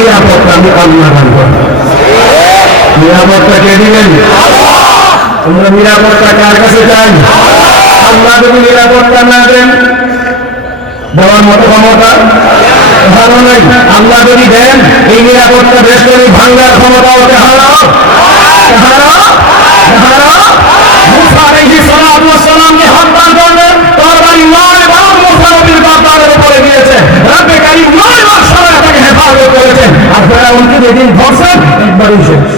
নিরাপত্তা আমি আল্লাহ নিরাপত্তা কার কাছে চাই আল্লাহ যদি নিরাপত্তা না দেন দেওয়ার মতো ক্ষমতা ভালো নাই। আল্লাহ যদি দেন, এই নিরাপত্তা দেশ করে ভাঙ্গার ক্ষমতা ওকে হারাও। হারাও। একবারই শেষ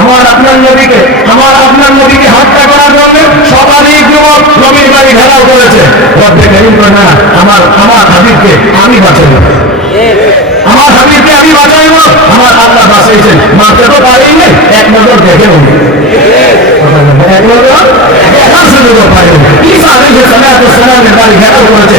আমার আপনার নবীকে আমার আপনার নবীকে হত্যা করার জন্য সবারই যুবক নবীর বাড়ি ঘেরাও করেছে না আমার আমার হাবিবকে আমি বাঁচাইব আমার হাবিবকে আমি বাঁচাইব আমার আল্লাহ বাঁচাইছেন মারতে তো পারেই নেই এক নজর দেখে নেই এক নজর দেখার সুযোগও পাইনি ঈসা আলাইহিস সালাতু বাড়ি ঘেরাও করেছে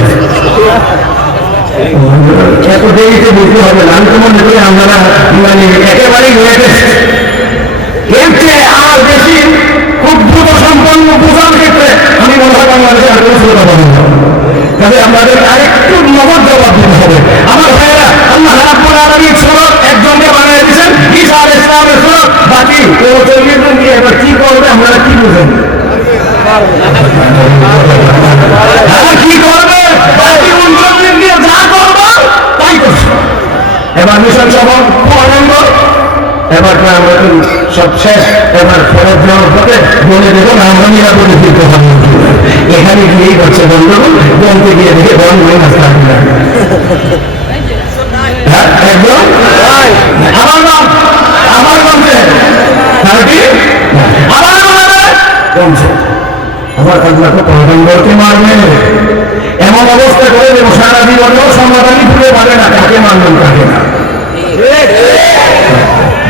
এত দেরিতে বুঝতে হবে আমি তো মনে করি আমরা মানে একেবারেই লেটেস্ট এর চেয়ে আর বেশি খুব দ্রুত সম্পন্ন বোঝার ক্ষেত্রে আমি মনে হয় বাংলাদেশে সুবিধা পাবো না আমাদের আরেকটু নগদ জবাব দিতে হবে আমার ভাইয়েরা আল্লাহ রাব্বুল আলামিন সুরত একজনকে বানিয়ে দিয়েছেন ঈসা আলাইহিস সালামের সুরত বাকি কেউ চল্লিশ দিয়ে এবার কি করবে আমরা কি বুঝেন এবার মিশন সফল আনন্দ এবার আমরা সব শেষ। এবার ফেরত দেওয়ার পথে বলে দেবো না আমরা নিরাপদে ফিরতে পারি এখানে গিয়েই করছে বন্ধুগণ বলতে গিয়ে দেখে থাকবে না হ্যাঁ, একদম? আমার নাম আমার আমার নামে আমার তো পয়গম্বরকে মারবে। এমন অবস্থা করে দেবো, সারা জীবনেও সমাধানই ফুলে পাবে না কাকে মানুষ কাকে না।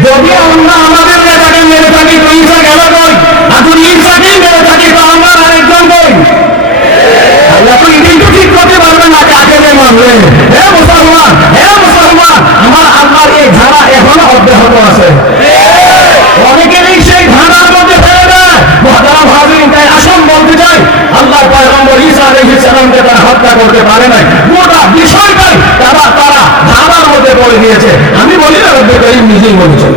যদি আমরা আমাদের নেতাকে মেরে থাকি, তো ঈশা গেল কই? আর যদি ঈশাকেই মেরে থাকি, তো আমরা আরেকজন কই? আল্লাহ তো ঠিক করতে পারবে না কাকে কে মারবে হে মুসলমান হে মুসলমান আমার আল্লাহর এই ধারা এখনও অব্যাহত আছে অনেকেরই সেই ধারার মধ্যে ফেলে দেয় মহাদারা ভাবিন তাই আসন বলতে চাই আল্লাহ পয়গম্বর ঈসা আলাইহিস সালামকে তারা হত্যা করতে পারে নাই গোটা বিষয়টাই তারা তারা ধারার মধ্যে পড়ে গিয়েছে আমি বলি না রব্বে করিম নিজেই বলেছেন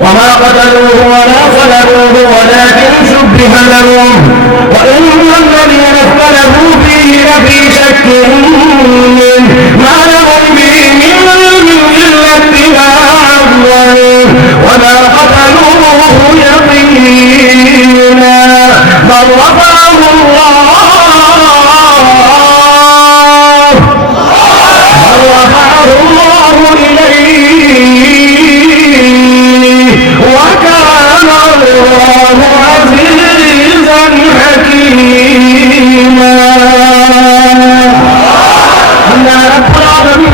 وما قتلوه ولا صلبوه ولكن شبه لهم وإن الذين اختلفوا فيه لفي شك منه ما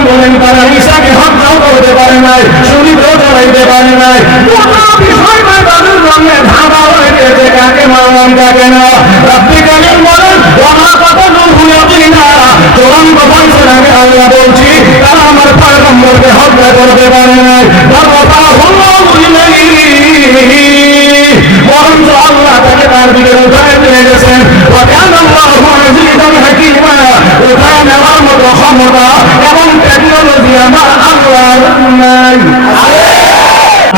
বলেন তারা পারে নাই শরীরও ধরাইতে পারে কাকে মারলাম কাকে না রাব্বি কালিম বলেন ওমা কতলুহু ইয়াকিনা চূড়ান্ত বলছেন আমি আল্লাহ বলছি তারা আমার করতে পারে নাই। রাব্বাহুল্লাহু ইলাইহি বরঞ্চ আল্লাহ তাকে তার দিকে উঠায় নিয়ে গেছেন। আল্লাহু উঠায় নেওয়ার মতো ক্ষমতা এবং টেকনোলজি আমার আল্লাহর নাই।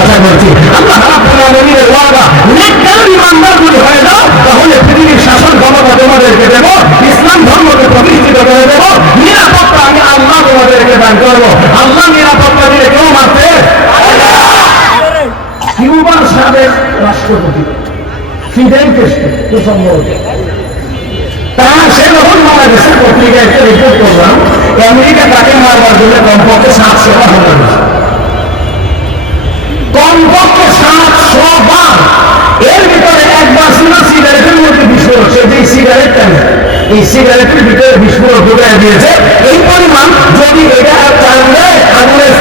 আশা করছি আল্লাহ রাব্বুল ওয়াদা নেককার ইমানদার যদি হয়ে যাও তাহলে পৃথিবীর শাসন ক্ষমতা তোমাদেরকে দেব ইসলাম ধর্মকে প্রতিষ্ঠিত করে দেব নিরাপত্তা আমি আল্লাহ তোমাদেরকে দান করব। আল্লাহ নিরাপত্তা দিলে কেউ মারতে কিউবার সাবেক রাষ্ট্রপতি। ফিদেল কেস্টো সম্ভবত সে যখন মারা গেছে পত্রিকায় একটা রিপোর্ট করলাম আমেরিকা তাকে মারবার জন্য কমপক্ষে সাতশো বার গেছে কমপক্ষে এর ভিতরে একবার সিগারেটের মধ্যে বিস্ফোরক সে যে সিগারেটটা নেয় এই সিগারেটের ভিতরে বিস্ফোরক দিয়েছে এই পরিমাণ যদি এটা টানলে আগুনের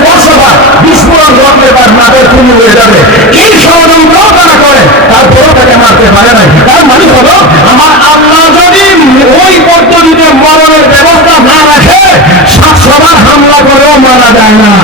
যায় না